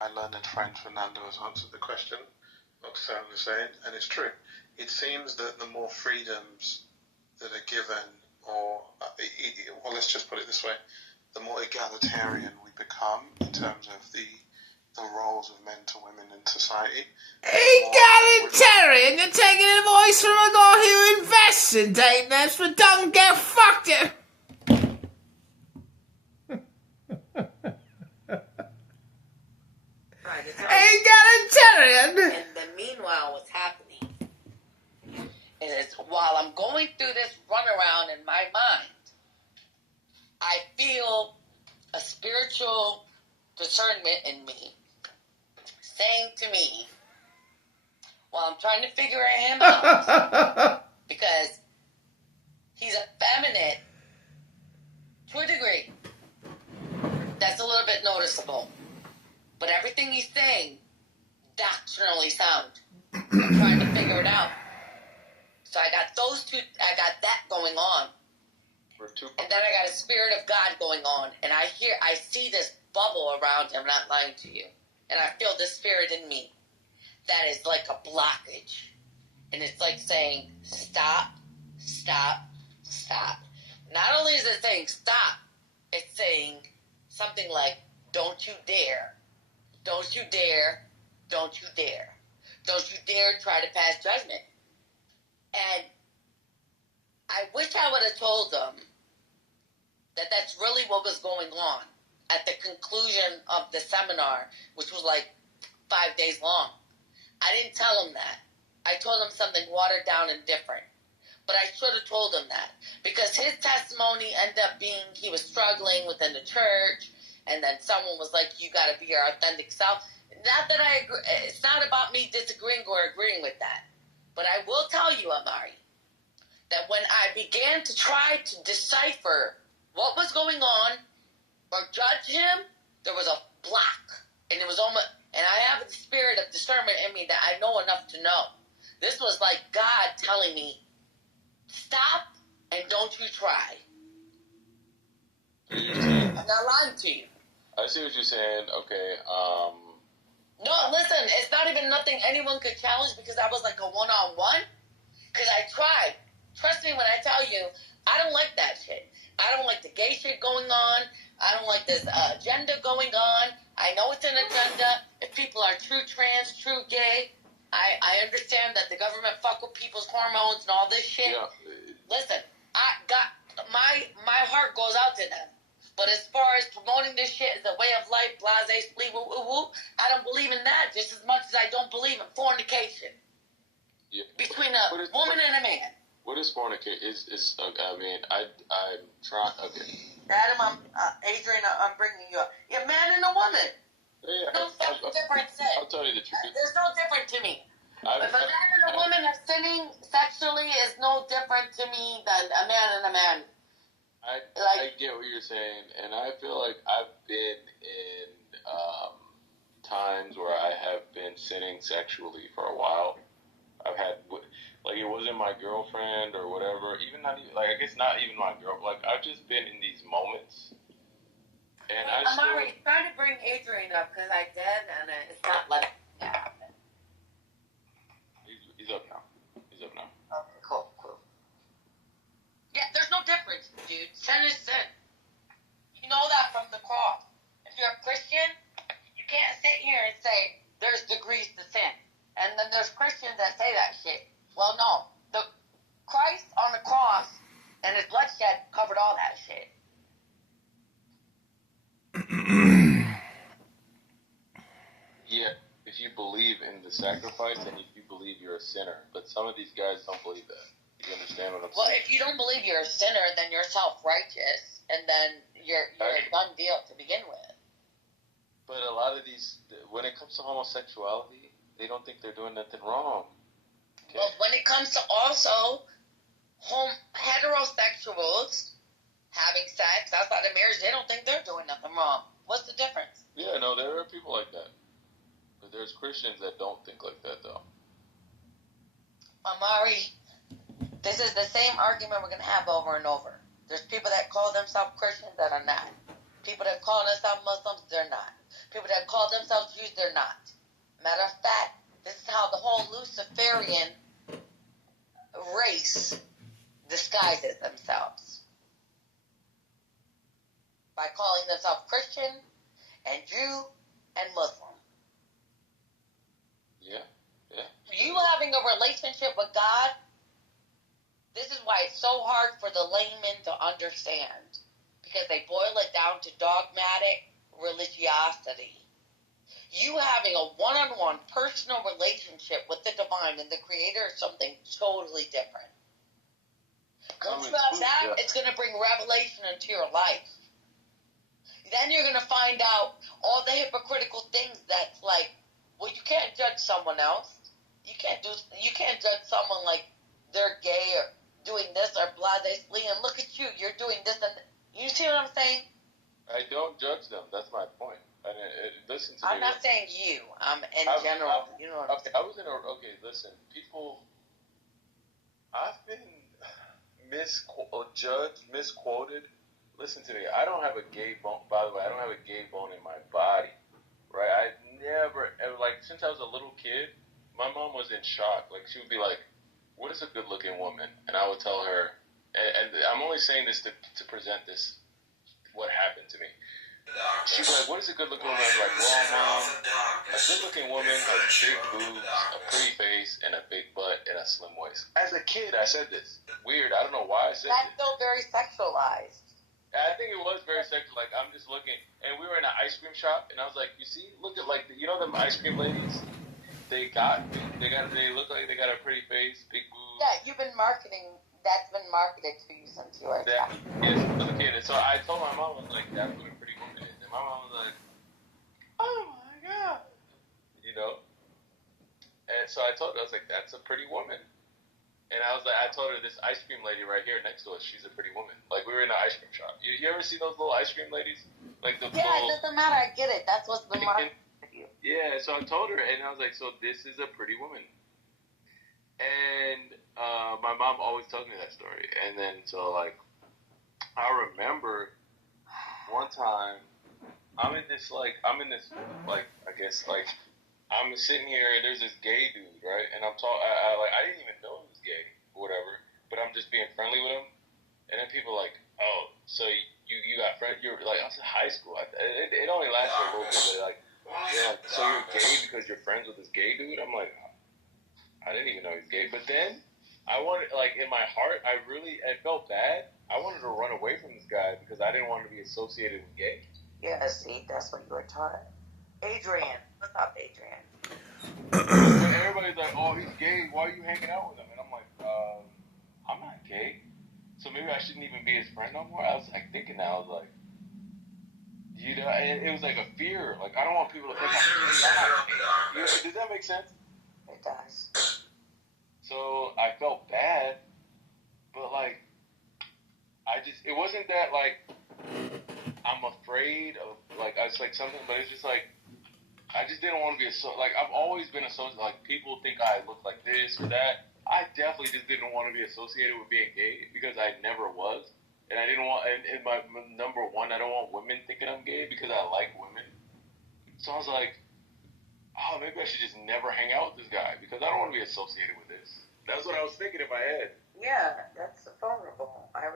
My learned friend Fernando has answered the question, Dr. Hussein, and it's true. It seems that the more freedoms that are given, or let's just put it this way, the more egalitarian we become in terms of the roles of men to women in society. Egalitarian? You're taking advice from a guy who invests in dating apps but don't get fucked. Egalitarian? And then meanwhile, what's happening is while I'm going through this runaround in my mind, I feel a spiritual discernment in me saying to me, while I'm trying to figure him out, because he's effeminate to a degree. That's a little bit noticeable. But everything he's saying, doctrinally sound. I'm trying to figure it out. So I got those two, I got that going on. And then I got a spirit of God going on. And I see this bubble around him, I'm not lying to you. And I feel this spirit in me that is like a blockage. And it's like saying, stop, stop, stop. Not only is it saying stop, it's saying something like, don't you dare. Don't you dare. Don't you dare. Don't you dare try to pass judgment. And I wish I would have told them that that's really what was going on at the conclusion of the seminar, which was like 5 days long. I didn't tell him that. I told him something watered down and different. But I should have told him that. Because his testimony ended up being he was struggling within the church, and then someone was like, you got to be your authentic self. Not that I agree. It's not about me disagreeing or agreeing with that. But I will tell you, Amari, that when I began to try to decipher what was going on or judge him, there was a block. And it was almost, and I have the spirit of discernment in me that I know enough to know. This was like God telling me, stop and don't you try. I'm not lying to you. I see what you're saying. Okay. No, listen, it's not even nothing anyone could challenge because I was like a one-on-one. Because I tried. Trust me when I tell you, I don't like that shit. I don't like the gay shit going on. I don't like this agenda going on. I know it's an agenda. If people are true trans, true gay, I understand that the government fuck with people's hormones and all this shit. Yeah. Listen, I got my heart goes out to them. But as far as promoting this shit as a way of life, blase, splee, woo, woo, woo, I don't believe in that just as much as I don't believe in fornication. Yeah. Between a woman and a man. What is fornication? I'm trying. Okay. Adam, Adrian, I'm bringing you up. A man and a woman. Yeah. No fucking difference. I'll tell you the truth. There's no difference to me. If a man and a woman are sinning sexually, is no different to me than a man and a man. I get what you're saying, and I feel like I've been in times where I have been sinning sexually for a while. I've had, like, it wasn't my girlfriend or whatever, I guess not even my girl, like, I've just been in these moments, and I'm already trying to bring Adrian up, because I did, and it's not letting me happen. He's up now. Okay, cool. Yeah, there's no difference, dude. Sin is sin. You know that from the cross. If you're a Christian, you can't sit here and say, there's degrees to sin. And then there's Christians that say that shit. Well, no. The Christ on the cross and his bloodshed covered all that shit. Yeah, if you believe in the sacrifice and if you believe you're a sinner. But some of these guys don't believe that. You understand what I'm saying? Well, if you don't believe you're a sinner, then you're self-righteous, and then you're a done deal to begin with. But a lot of these, when it comes to homosexuality, they don't think they're doing nothing wrong. Okay? Well, when it comes to also heterosexuals having sex outside of marriage, they don't think they're doing nothing wrong. What's the difference? Yeah, no, there are people like that. But there's Christians that don't think like that, though. Amari, this is the same argument we're going to have over and over. There's people that call themselves Christians that are not. People that call themselves Muslims, they're not. People that call themselves Jews, they're not. Matter of fact, this is how the whole Luciferian race disguises themselves. By calling themselves Christian and Jew and Muslim. Yeah. You having a relationship with God, this is why it's so hard for the layman to understand. Because they boil it down to dogmatic religiosity. You having a one-on-one personal relationship with the divine and the creator is something totally different. Once you have that, it's going to bring revelation into your life. Then you're going to find out all the hypocritical things that's like, well, you can't judge someone else. You can't judge someone like they're gay or doing this or blah, and look at you, you're doing this and you see what I'm saying? I don't judge them. That's my point. Listen to me. I'm not saying you. In general. You know what I'm saying? Listen. People, I've been misjudged, misquoted. Listen to me. I don't have a gay bone. By the way, I don't have a gay bone in my body. Right? I never, like, since I was a little kid, my mom was in shock. Like, she would be like, what is a good-looking woman? And I would tell her, and I'm only saying this to present this, what happened to me. She'd be like, what is a good-looking woman? I'm like, well, Mom, a good-looking woman has big boobs, a pretty face, and a big butt, and a slim waist. As a kid, I said this. Weird. I don't know why I said That's this. still very sexualized. I think it was very sexual. Like, I'm just looking, and we were in an ice cream shop, and I was like, you see, look at, like, you know them ice cream ladies? They look like they got a pretty face, big boobs. Yeah, you've been marketing. That's been marketed to you since you were a child. Yes, as a kid. And so I told my mom, I was like, that's what a pretty woman is. And my mom was like, oh my God. You know? And so I told her, I was like, that's a pretty woman. And I was like, I told her, this ice cream lady right here next to us, she's a pretty woman. Like, we were in an ice cream shop. You ever see those little ice cream ladies? Like the yeah, it doesn't matter. I get it. That's what's been marketed to you. Yeah, so I told her, and I was like, so this is a pretty woman. And my mom always tells me that story. And then, so, like, I remember one time, I'm sitting here, and there's this gay dude, right? And I didn't even know he was gay, or whatever, but I'm just being friendly with him. And then people are like, oh, so you got friends, you're like, I was in high school. It only lasted a little bit, but like, yeah, so you're gay because you're friends with this gay dude? I'm like, I didn't even know he's gay. But then, I wanted, like, in my heart, I felt bad. I wanted to run away from this guy because I didn't want to be associated with gay. Yeah, see, that's what you were taught. Adrian. What's up, Adrian? And everybody's like, oh, he's gay. Why are you hanging out with him? And I'm like, I'm not gay. So maybe I shouldn't even be his friend no more. I was like thinking that. I was like, you know, and it was like a fear. Like, I don't want people to think I'm gay. Does that make sense? It does. So I felt bad, but like, it wasn't that like, I'm afraid of, like, it's like something, but it's just like, I just didn't want to be like, I've always been associated, like, people think I look like this or that. I definitely just didn't want to be associated with being gay because I never was. And I didn't want, and my number one, I don't want women thinking I'm gay because I like women. So I was like, oh, maybe I should just never hang out with this guy because I don't want to be associated with this. That's what I was thinking in my head. Yeah, that's vulnerable. I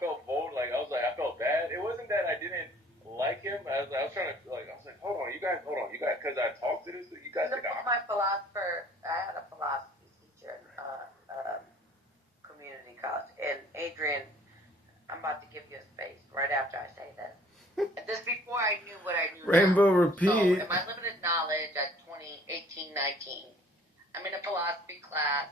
felt vulnerable. Like, I felt bad. It wasn't that I didn't like him. I was trying to, like, I was like, hold on, you guys, because I talked to this, you guys think I'm... My philosopher, I had a philosophy teacher in community college, and Adrian, I'm about to give you a space right after I say this. This before I knew what I knew. Rainbow now. repeat. So, in my limited knowledge at 18, 19, I'm in a philosophy class,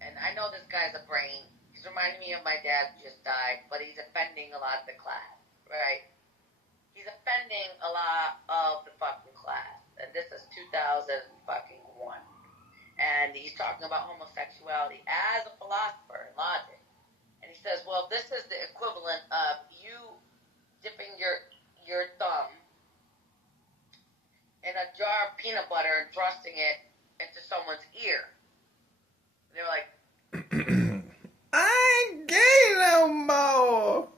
and I know this guy's a brain. He's reminding me of my dad who just died, but he's offending a lot of the class, right? He's offending a lot of the fucking class. And this is 2001. And he's talking about homosexuality as a philosopher and logic. And he says, well, this is the equivalent of you dipping your thumb in a jar of peanut butter and thrusting it into someone's ear. And they're like, I ain't gay no more.